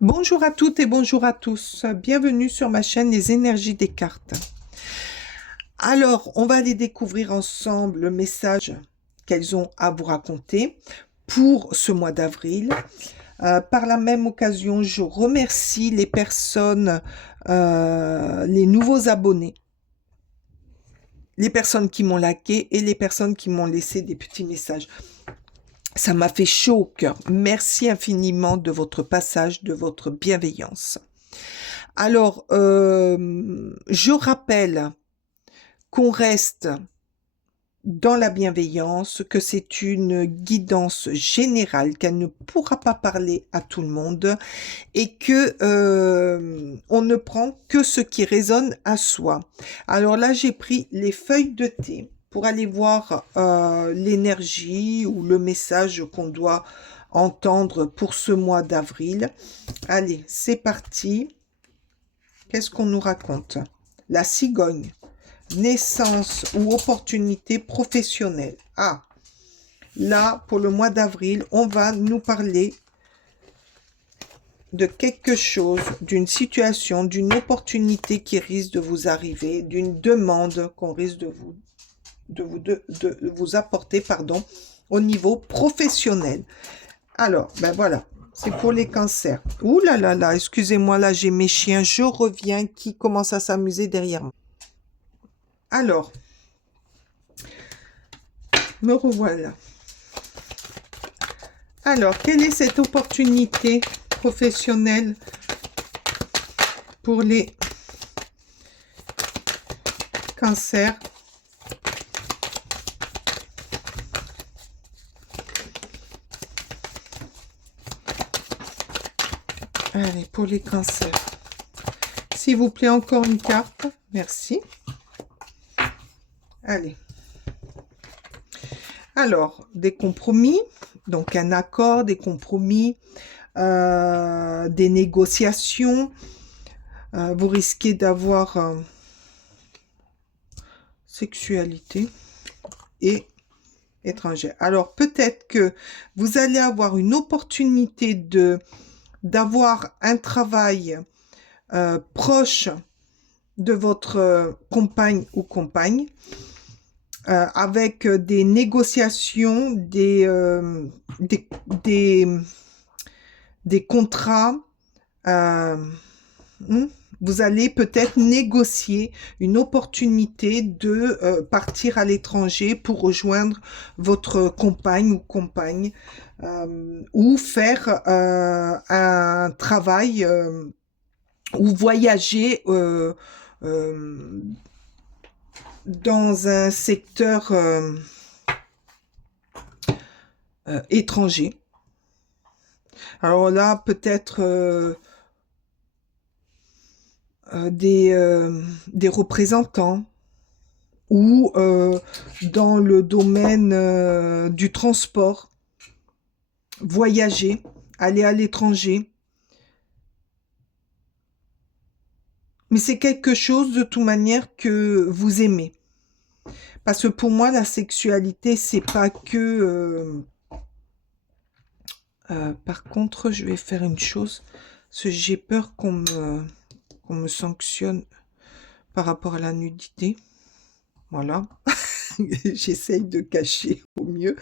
Bonjour à toutes et bonjour à tous. Bienvenue sur ma chaîne Les énergies des cartes. Alors, on va aller découvrir ensemble le message qu'elles ont à vous raconter pour ce mois d'avril. Par la même occasion, je remercie les personnes, les nouveaux abonnés, les personnes qui m'ont liké et les personnes qui m'ont laissé des petits messages. Ça m'a fait chaud au cœur. Merci infiniment de votre passage, de votre bienveillance. Alors, je rappelle qu'on reste dans la bienveillance, que c'est une guidance générale, qu'elle ne pourra pas parler à tout le monde et que on ne prend que ce qui résonne à soi. Alors là, j'ai pris les feuilles de thé pour aller voir l'énergie ou le message qu'on doit entendre pour ce mois d'avril. Allez, c'est parti. Qu'est-ce qu'on nous raconte? La cigogne. Naissance ou opportunité professionnelle. Ah, là, pour le mois d'avril, on va nous parler de quelque chose, d'une situation, d'une opportunité qui risque de vous arriver, d'une demande qu'on risque de vous apporter, pardon, au niveau professionnel. Alors, ben voilà, c'est pour les cancers. Ouh là là là, excusez-moi, là j'ai mes chiens, je reviens, qui commencent à s'amuser derrière moi. Alors, me revoilà. Alors, quelle est cette opportunité professionnelle pour les cancers? Allez, pour les cancers. S'il vous plaît, encore une carte. Merci. Allez. Alors, des compromis. Donc, un accord, des compromis, des négociations. Vous risquez d'avoir sexualité et étrangère. Alors, peut-être que vous allez avoir une opportunité d'avoir un travail proche de votre compagne ou compagne, avec des négociations, des contrats. Vous allez peut-être négocier une opportunité de partir à l'étranger pour rejoindre votre compagne ou compagne, ou faire un travail ou voyager dans un secteur étranger. Alors là, peut-être des représentants ou dans le domaine du transport, voyager, aller à l'étranger. Mais c'est quelque chose de toute manière que vous aimez. Parce que pour moi, la sexualité, c'est pas que... par contre, je vais faire une chose, parce que j'ai peur qu'on me sanctionne par rapport à la nudité. Voilà. J'essaye de cacher au mieux.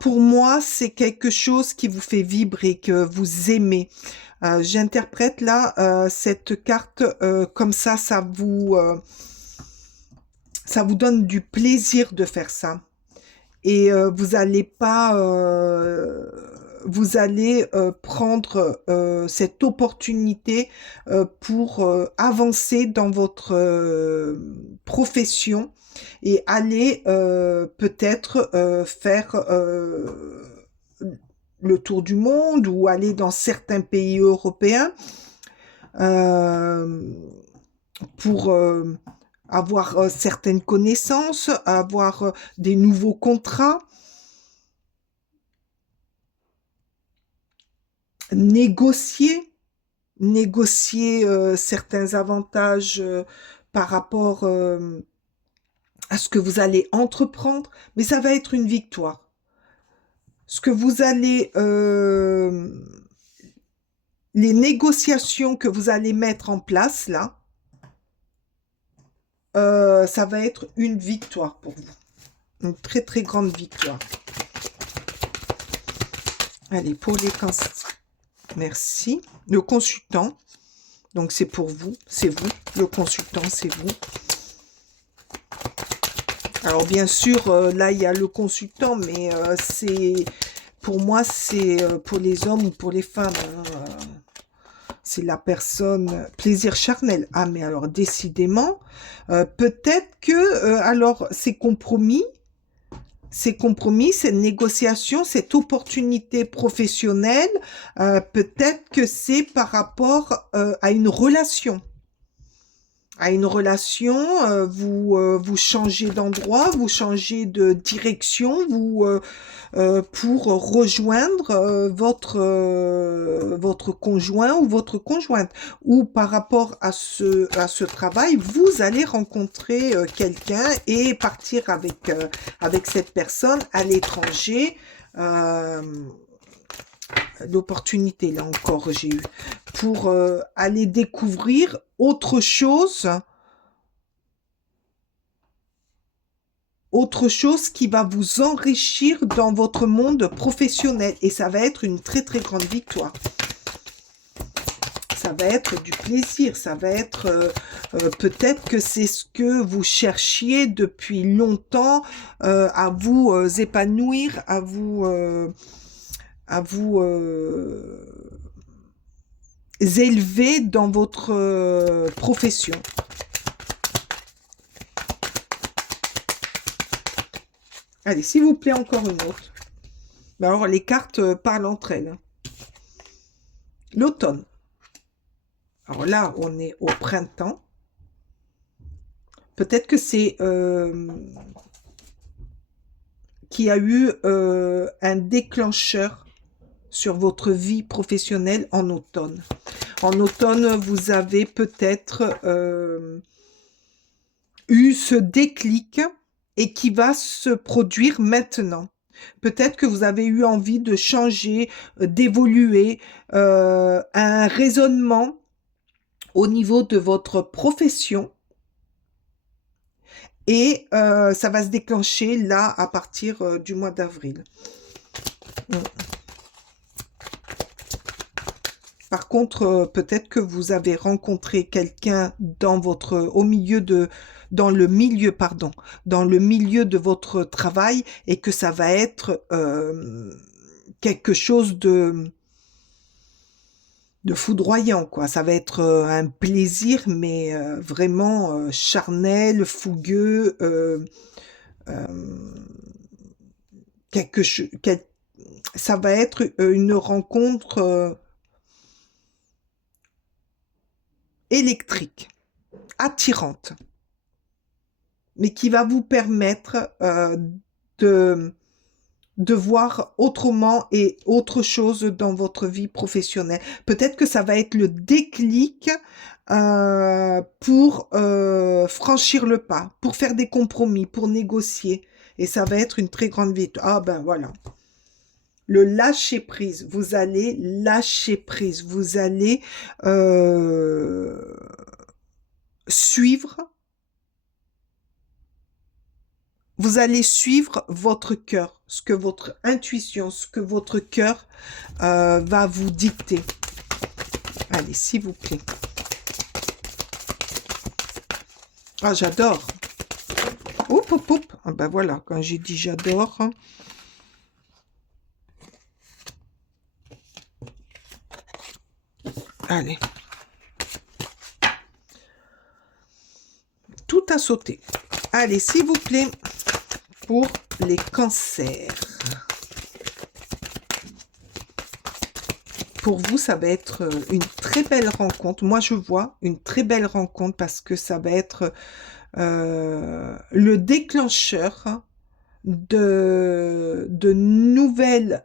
Pour moi, c'est quelque chose qui vous fait vibrer, que vous aimez. J'interprète là cette carte comme ça vous donne du plaisir de faire ça. Et vous allez pas, vous allez prendre cette opportunité pour avancer dans votre profession et aller peut-être faire le tour du monde ou aller dans certains pays européens pour avoir certaines connaissances, avoir des nouveaux contrats, négocier, certains avantages par rapport à ce que vous allez entreprendre, mais ça va être une victoire. ce que vous allez, les négociations que vous allez mettre en place là, ça va être une victoire pour vous. Une très très grande victoire. Allez, pour les cancers. Merci. Le consultant. Donc c'est pour vous, c'est vous. Le consultant, c'est vous. Alors bien sûr, là il y a le consultant, mais c'est pour moi c'est pour les hommes ou pour les femmes. Hein, c'est la personne plaisir charnel. Ah mais alors décidément, peut-être que alors ces compromis, cette négociation, cette opportunité professionnelle, peut-être que c'est par rapport à une relation. À une relation, vous changez d'endroit, vous changez de direction, pour rejoindre votre conjoint ou votre conjointe. Ou par rapport à ce travail, vous allez rencontrer quelqu'un et partir avec cette personne à l'étranger. L'opportunité, là encore, j'ai eu, pour aller découvrir autre chose qui va vous enrichir dans votre monde professionnel. Et ça va être une très, très grande victoire. Ça va être du plaisir. Ça va être... peut-être que c'est ce que vous cherchiez depuis longtemps à vous épanouir, à vous élever dans votre profession. Allez, s'il vous plaît, encore une autre. Alors, les cartes parlent entre elles. L'automne. Alors là, on est au printemps. Peut-être que c'est qu'il y a eu un déclencheur sur votre vie professionnelle en automne. En automne, vous avez peut-être eu ce déclic et qui va se produire maintenant. Peut-être que vous avez eu envie de changer, d'évoluer, un raisonnement au niveau de votre profession. Et ça va se déclencher là à partir du mois d'avril. Par contre, peut-être que vous avez rencontré quelqu'un dans le milieu de votre travail et que ça va être quelque chose de foudroyant, quoi. Ça va être un plaisir, mais vraiment charnel, fougueux, ça va être une rencontre électrique, attirante, mais qui va vous permettre de voir autrement et autre chose dans votre vie professionnelle. Peut-être que ça va être le déclic pour franchir le pas, pour faire des compromis, pour négocier. Et ça va être une très grande victoire. Ah ben voilà. Le lâcher prise. Vous allez lâcher prise. Vous allez suivre. Vous allez suivre votre cœur, ce que votre intuition, ce que votre cœur va vous dicter. Allez, s'il vous plaît. Ah, j'adore. Oup, oup, oup. Ah ben voilà, quand j'ai dit j'adore. Allez. Tout a sauté. Allez, s'il vous plaît, pour les cancers. Pour vous, ça va être une très belle rencontre. Moi, je vois une très belle rencontre parce que ça va être le déclencheur d'une nouvelle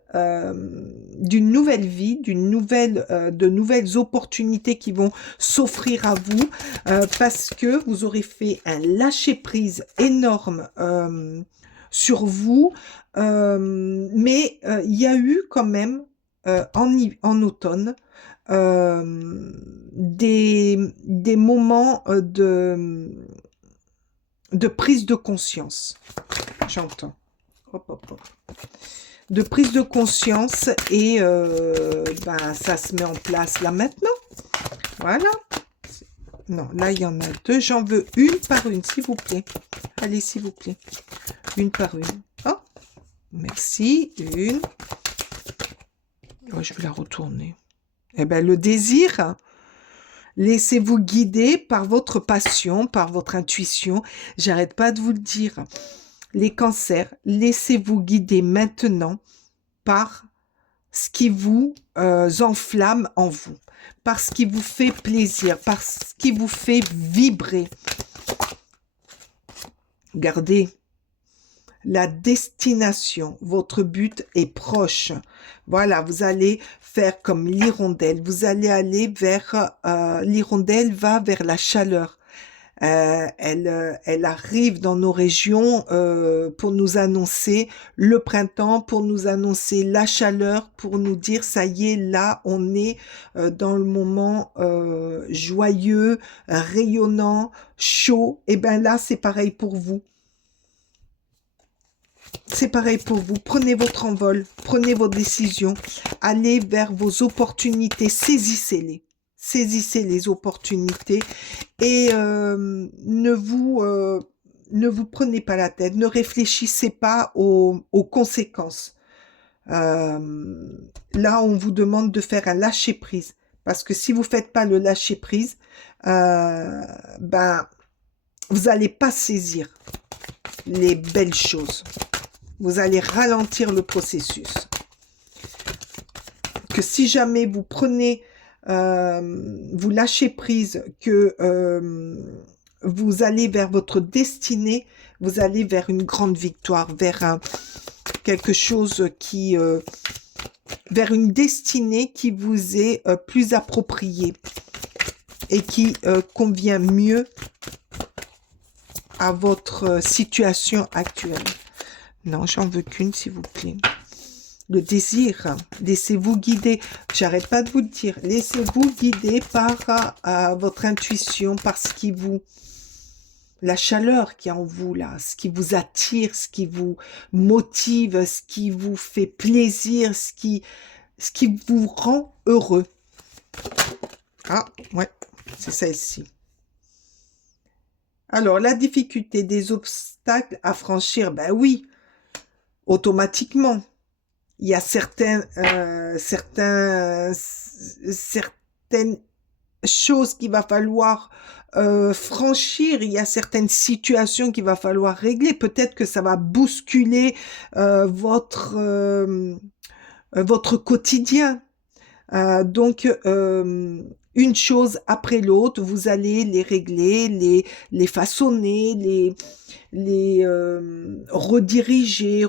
vie, de nouvelles opportunités qui vont s'offrir à vous parce que vous aurez fait un lâcher-prise énorme sur vous. Mais il y a eu quand même en automne des moments de prise de conscience. J'entends. Hop, hop, hop. De prise de conscience et ben, ça se met en place là maintenant. Voilà. Non, là, il y en a deux. J'en veux une par une, s'il vous plaît. Allez, s'il vous plaît. Une par une. Oh, merci. Une. Oh, je vais la retourner. Eh bien, le désir, laissez-vous guider par votre passion, par votre intuition. J'arrête pas de vous le dire. Les cancers, laissez-vous guider maintenant par ce qui vous enflamme en vous, par ce qui vous fait plaisir, par ce qui vous fait vibrer. Gardez la destination, votre but est proche. Voilà, vous allez faire comme l'hirondelle. Vous allez aller vers... l'hirondelle va vers la chaleur. Elle arrive dans nos régions pour nous annoncer le printemps, pour nous annoncer la chaleur, pour nous dire ça y est, là on est dans le moment joyeux, rayonnant, chaud. Et bien là c'est pareil pour vous. C'est pareil pour vous. Prenez votre envol, prenez vos décisions, allez vers vos opportunités, saisissez-les. Saisissez les opportunités et ne vous prenez pas la tête, ne réfléchissez pas aux conséquences. Là, on vous demande de faire un lâcher-prise. Parce que si vous ne faites pas le lâcher-prise, ben, vous n'allez pas saisir les belles choses. Vous allez ralentir le processus. Que si jamais vous prenez, vous lâchez prise, que vous allez vers votre destinée, vous allez vers une grande victoire, vers quelque chose qui, vers une destinée qui vous est plus appropriée et qui convient mieux à votre situation actuelle. Non, j'en veux qu'une, s'il vous plaît. Le désir, laissez-vous guider. J'arrête pas de vous le dire. Laissez-vous guider par votre intuition, par ce qui vous... La chaleur qu'il y a en vous, là. Ce qui vous attire, ce qui vous motive, ce qui vous fait plaisir, ce qui vous rend heureux. Ah, ouais, c'est ça ici. Alors, la difficulté des obstacles à franchir, ben oui, automatiquement. Il y a certaines choses qu'il va falloir franchir, il y a certaines situations qu'il va falloir régler. Peut-être que ça va bousculer votre quotidien. Donc, une chose après l'autre, vous allez les régler, les façonner, les rediriger,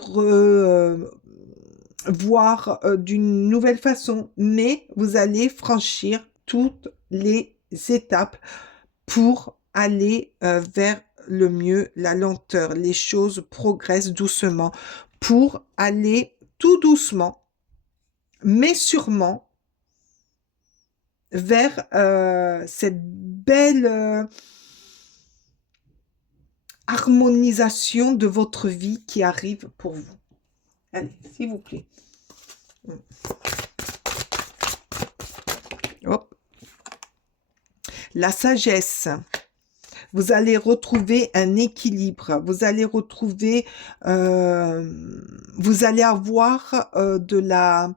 voir d'une nouvelle façon, mais vous allez franchir toutes les étapes pour aller vers le mieux, la lenteur. Les choses progressent doucement pour aller tout doucement, mais sûrement, vers cette belle harmonisation de votre vie qui arrive pour vous. Allez, s'il vous plaît. Hop. La sagesse. Vous allez retrouver un équilibre. Vous allez retrouver... vous allez avoir de la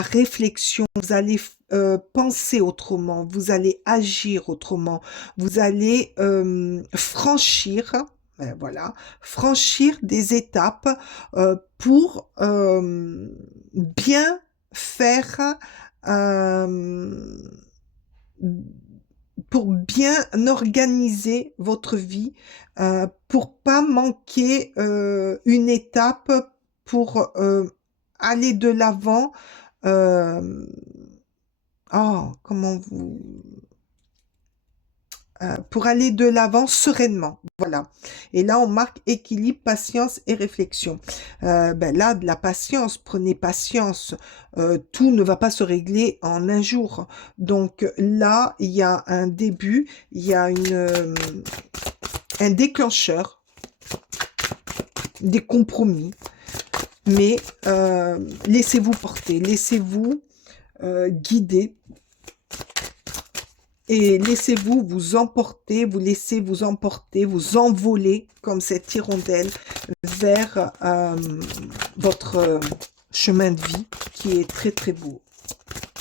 réflexion. Vous allez penser autrement. Vous allez agir autrement. Vous allez franchir... voilà, franchir des étapes pour bien faire, pour bien organiser votre vie, pour pas manquer une étape, pour aller de l'avant. Oh, comment vous... pour aller de l'avant sereinement. Voilà. Et là, on marque équilibre, patience et réflexion. Ben là, de la patience, prenez patience. Tout ne va pas se régler en un jour. Donc là, il y a un début, il y a un déclencheur, des compromis. Mais laissez-vous porter, laissez-vous guider. Et laissez-vous vous emporter, vous laissez vous emporter, vous envoler comme cette hirondelle vers votre chemin de vie qui est très très beau.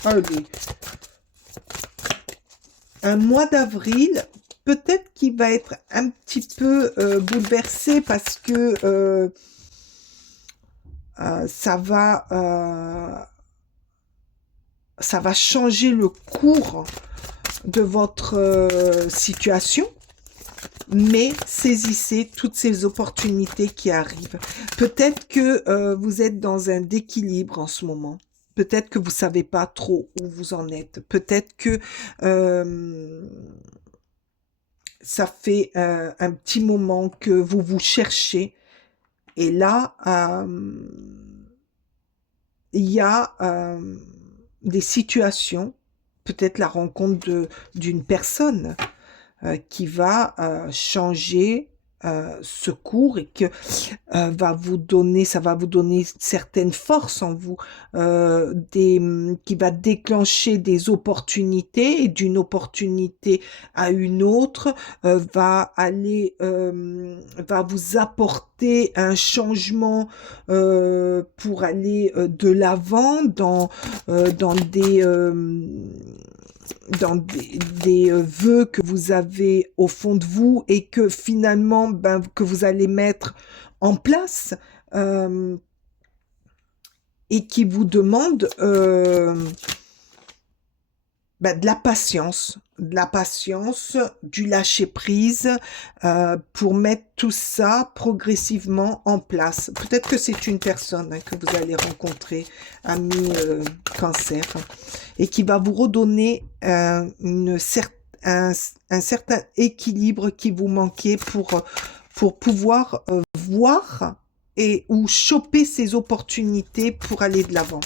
Allez. Un mois d'avril, peut-être qu'il va être un petit peu bouleversé parce que ça va changer le cours de votre situation, mais saisissez toutes ces opportunités qui arrivent. Peut-être que vous êtes dans un déséquilibre en ce moment. Peut-être que vous savez pas trop où vous en êtes. Peut-être que ça fait un petit moment que vous vous cherchez. Et là, il y a des situations, peut-être la rencontre d'une personne qui va changer ce cours et que ça va vous donner certaines forces en vous, qui va déclencher des opportunités et d'une opportunité à une autre va vous apporter un changement pour aller de l'avant dans des vœux que vous avez au fond de vous et que finalement que vous allez mettre en place et qui vous demandent de la patience, du lâcher prise pour mettre tout ça progressivement en place. Peut-être que c'est une personne que vous allez rencontrer, ami cancer, et qui va vous redonner un certain équilibre qui vous manquait pour pouvoir voir ou choper ces opportunités pour aller de l'avant.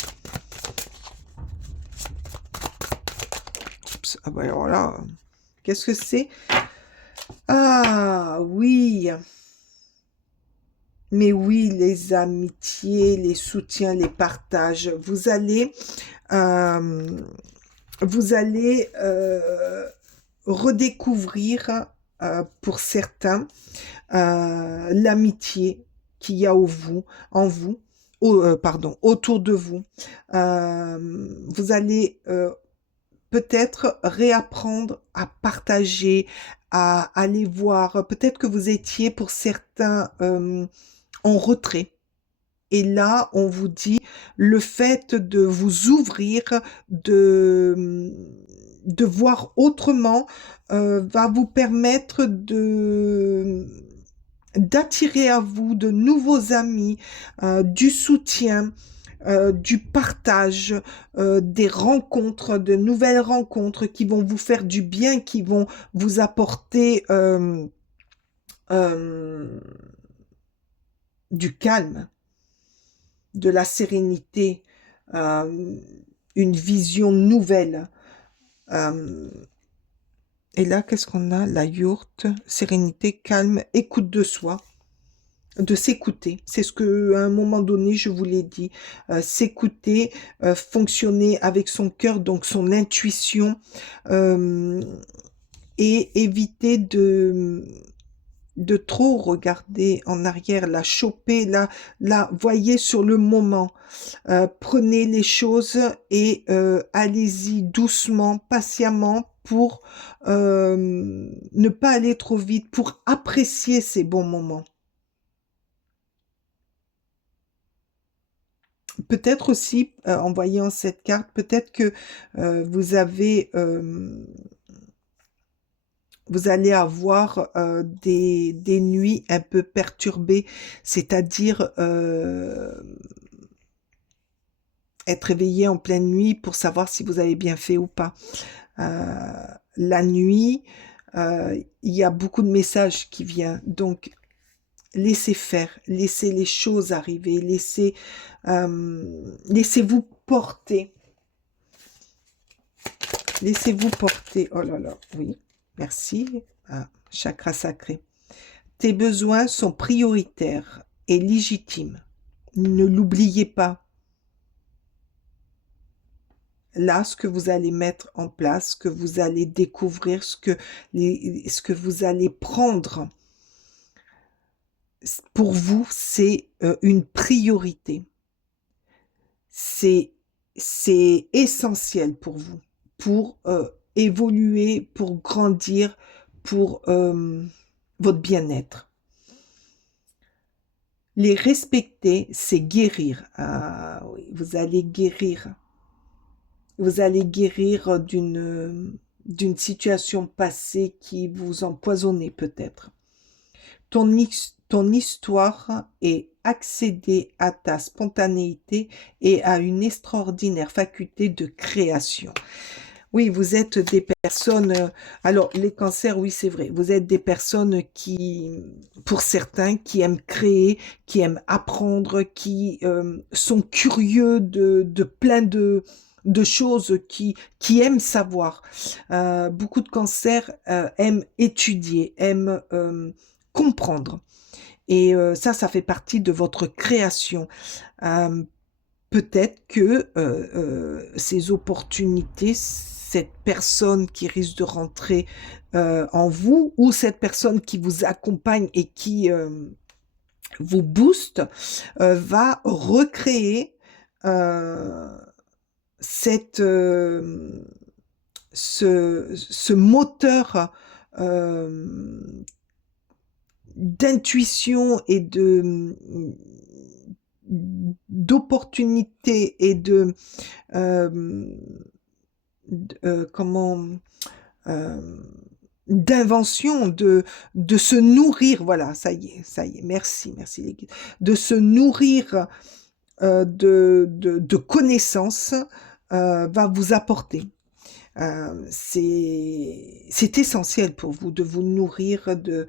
Ah ben alors là, qu'est-ce que c'est? Ah oui, mais oui, les amitiés, les soutiens, les partages. Vous allez redécouvrir pour certains l'amitié qu'il y a autour de vous. Vous allez peut-être réapprendre à partager, à aller voir. Peut-être que vous étiez pour certains en retrait. Et là, on vous dit, le fait de vous ouvrir, de voir autrement, va vous permettre d'attirer à vous de nouveaux amis, du soutien, du partage, des rencontres, de nouvelles rencontres qui vont vous faire du bien, qui vont vous apporter du calme, de la sérénité, une vision nouvelle. Et là, qu'est-ce qu'on a? La yourte, sérénité, calme, écoute de soi. De s'écouter. C'est ce que à un moment donné, je vous l'ai dit. S'écouter, fonctionner avec son cœur, donc son intuition, et éviter de trop regarder en arrière, la choper, la voyez sur le moment. Prenez les choses et allez-y doucement, patiemment pour ne pas aller trop vite, pour apprécier ces bons moments. Peut-être aussi, en voyant cette carte, peut-être que vous allez avoir des nuits un peu perturbées, c'est-à-dire être réveillé en pleine nuit pour savoir si vous avez bien fait ou pas. La nuit, Il y a beaucoup de messages qui viennent. Donc, laissez faire, laissez les choses arriver, laissez-vous porter. Laissez-vous porter. Oh là là, oui, merci. Ah, chakra sacré. Tes besoins sont prioritaires et légitimes. Ne l'oubliez pas. Là, ce que vous allez mettre en place, ce que vous allez découvrir, ce que vous allez prendre, pour vous, c'est une priorité. C'est essentiel pour vous, pour évoluer, pour grandir, pour votre bien-être. Les respecter, c'est guérir. Ah oui, vous allez guérir. Vous allez guérir d'une situation passée qui vous empoisonnait peut-être. Ton histoire est accéder à ta spontanéité et à une extraordinaire faculté de création. Oui, vous êtes des personnes, alors les cancers, oui, c'est vrai, vous êtes des personnes qui, pour certains, qui aiment créer, qui aiment apprendre, qui sont curieux de plein de choses, qui aiment savoir. Beaucoup de cancers aiment étudier, aiment comprendre. Et ça fait partie de votre création. Euh, Peut-être que ces opportunités, cette personne qui risque de rentrer en vous, ou cette personne qui vous accompagne et qui vous booste, va recréer euh, cette, ce moteur d'intuition et d'opportunités et euh, comment euh, d'invention de se nourrir, voilà, ça y est, merci les guides, de se nourrir de connaissances va vous apporter. C'est essentiel pour vous de vous nourrir, de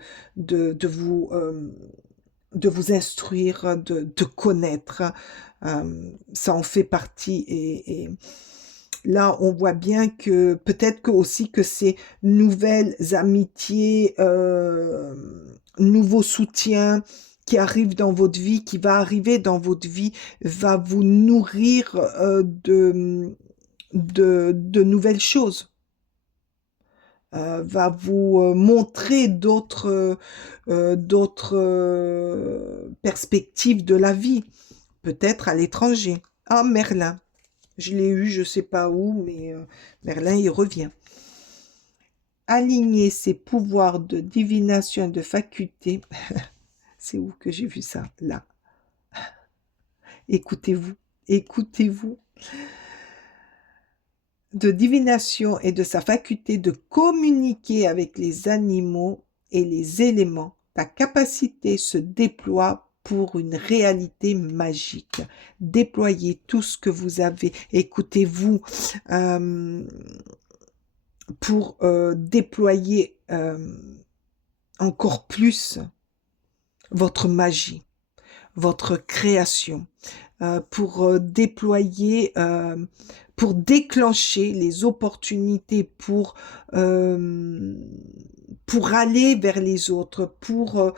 vous instruire, de connaître. Ça en fait partie. Et là, on voit bien que peut-être que aussi que ces nouvelles amitiés, nouveaux soutiens qui arrivent dans votre vie, qui va arriver dans votre vie, va vous nourrir de nouvelles choses, va vous montrer d'autres perspectives de la vie, peut-être à l'étranger. Ah, Merlin, je l'ai eu, je sais pas où, mais Merlin, il revient. Aligner ses pouvoirs de divination et de faculté. C'est où que j'ai vu ça? Là. Écoutez-vous, écoutez-vous. De divination et de sa faculté de communiquer avec les animaux et les éléments, ta capacité se déploie pour une réalité magique. Déployez tout ce que vous avez. Écoutez-vous pour déployer encore plus votre magie, votre création, pour déployer, pour déclencher les opportunités, pour aller vers les autres, pour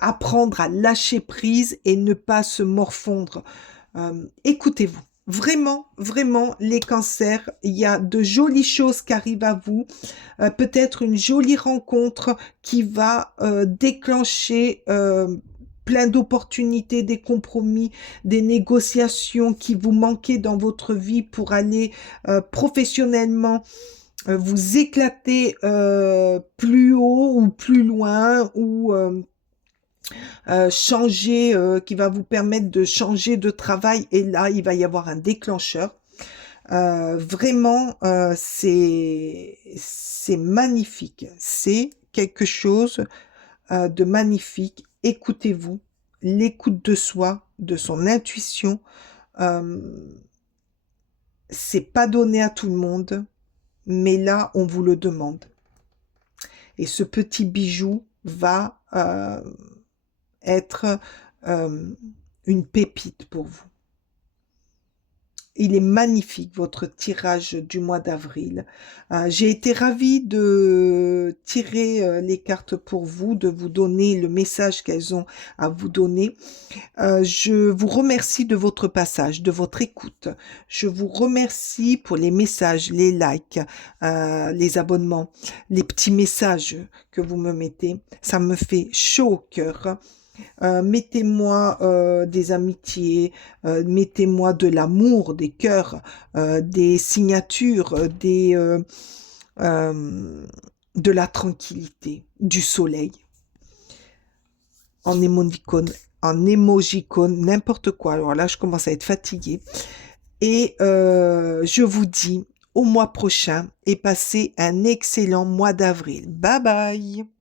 apprendre à lâcher prise et ne pas se morfondre. Écoutez-vous. Vraiment, vraiment, les cancers, il y a de jolies choses qui arrivent à vous. Peut-être une jolie rencontre qui va déclencher plein d'opportunités, des compromis, des négociations qui vous manquaient dans votre vie pour aller professionnellement vous éclater plus haut ou plus loin ou changer, qui va vous permettre de changer de travail. Et là, il va y avoir un déclencheur. Vraiment, c'est magnifique. C'est quelque chose de magnifique. Écoutez-vous, l'écoute de soi, de son intuition. C'est pas donné à tout le monde, mais là, on vous le demande. Et ce petit bijou va être une pépite pour vous. Il est magnifique, votre tirage du mois d'avril. J'ai été ravie de tirer les cartes pour vous, de vous donner le message qu'elles ont à vous donner. Je vous remercie de votre passage, de votre écoute. Je vous remercie pour les messages, les likes, les abonnements, les petits messages que vous me mettez. Ça me fait chaud au cœur. Mettez-moi des amitiés, mettez-moi de l'amour, des cœurs, des signatures, de la tranquillité, du soleil, en émoticône, n'importe quoi. Alors là, je commence à être fatiguée. Et je vous dis au mois prochain et passez un excellent mois d'avril. Bye bye!